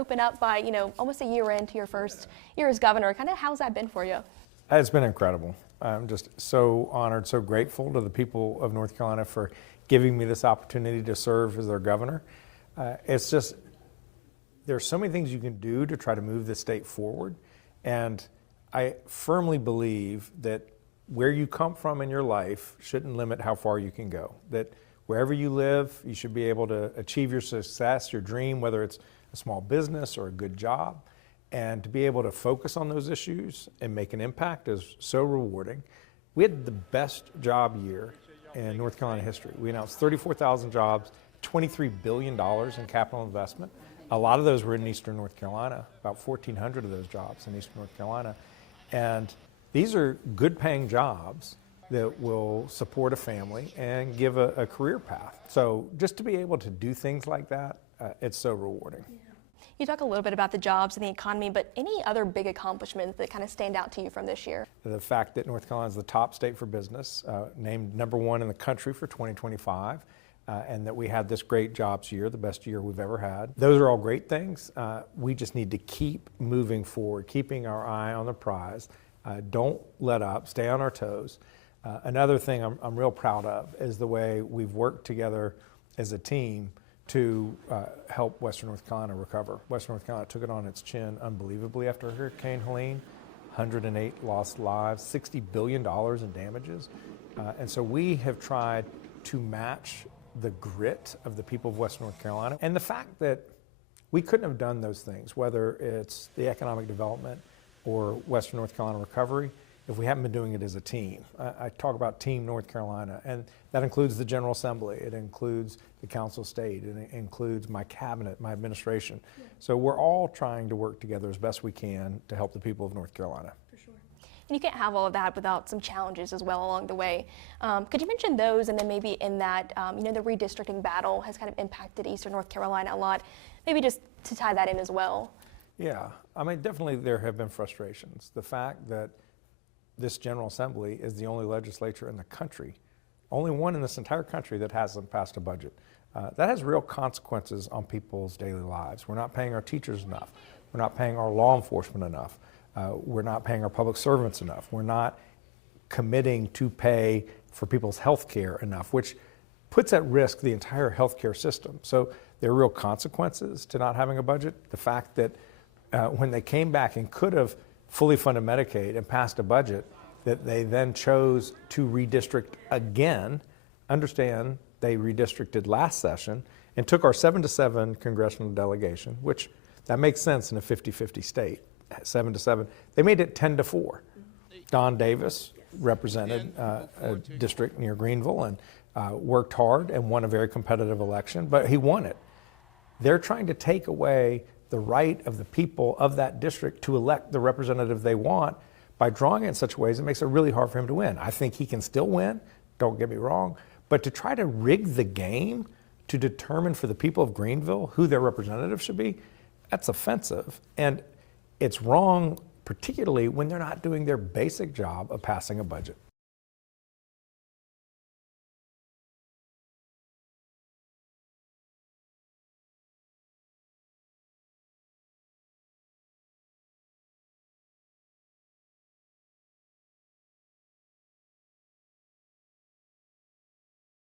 open up by, almost a year into your first year as governor. Kind of how's that been for you? It's been incredible. I'm just so honored, so grateful to the people of North Carolina for giving me this opportunity to serve as their governor. It's just, there's so many things you can do to try to move the state forward. And I firmly believe that where you come from in your life shouldn't limit how far you can go. That wherever you live, you should be able to achieve your success, your dream, whether it's a small business or a good job. And to be able to focus on those issues and make an impact is so rewarding. We had the best job year in North Carolina history. We announced 34,000 jobs, $23 billion in capital investment. A lot of those were in Eastern North Carolina, about 1,400 of those jobs in Eastern North Carolina. And these are good paying jobs that will support a family and give a career path. So just to be able to do things like that, it's so rewarding. Yeah. You talk a little bit about the jobs and the economy, but any other big accomplishments that kind of stand out to you from this year? The fact that North Carolina is the top state for business, named #1 in the country for 2025, and that we had this great jobs year, the best year we've ever had. Those are all great things. We just need to keep moving forward, keeping our eye on the prize. Don't let up, stay on our toes. Another thing I'm real proud of is the way we've worked together as a team to help Western North Carolina recover. Western North Carolina took it on its chin unbelievably after Hurricane Helene. 108 lost lives, $60 billion in damages. And so we have tried to match the grit of the people of Western North Carolina. And the fact that we couldn't have done those things, whether it's the economic development or Western North Carolina recovery, if we haven't been doing it as a team. I talk about Team North Carolina, and that includes the General Assembly, it includes the Council of State, and it includes my cabinet, my administration. Yeah. So we're all trying to work together as best we can to help the people of North Carolina. For sure. And you can't have all of that without some challenges as well along the way. Could you mention those, and then maybe in that, the redistricting battle has kind of impacted Eastern North Carolina a lot, maybe just to tie that in as well? Yeah, I mean, definitely there have been frustrations. The fact that this General Assembly is the only legislature in the country, only one in this entire country that hasn't passed a budget. That has real consequences on people's daily lives. We're not paying our teachers enough. We're not paying our law enforcement enough. We're not paying our public servants enough. We're not committing to pay for people's health care enough, which puts at risk the entire healthcare system. So there are real consequences to not having a budget. The fact that when they came back and could have fully funded Medicaid and passed a budget, that they then chose to redistrict again. Understand they redistricted last session and took our 7-7 congressional delegation, which that makes sense in a 50-50 state, 7-7. They made it 10-4. Don Davis represented a district near Greenville and worked hard and won a very competitive election, but he won it. They're trying to take away the right of the people of that district to elect the representative they want by drawing it in such ways it makes it really hard for him to win. I think he can still win, don't get me wrong, but to try to rig the game to determine for the people of Greenville who their representative should be, that's offensive. And it's wrong, particularly when they're not doing their basic job of passing a budget.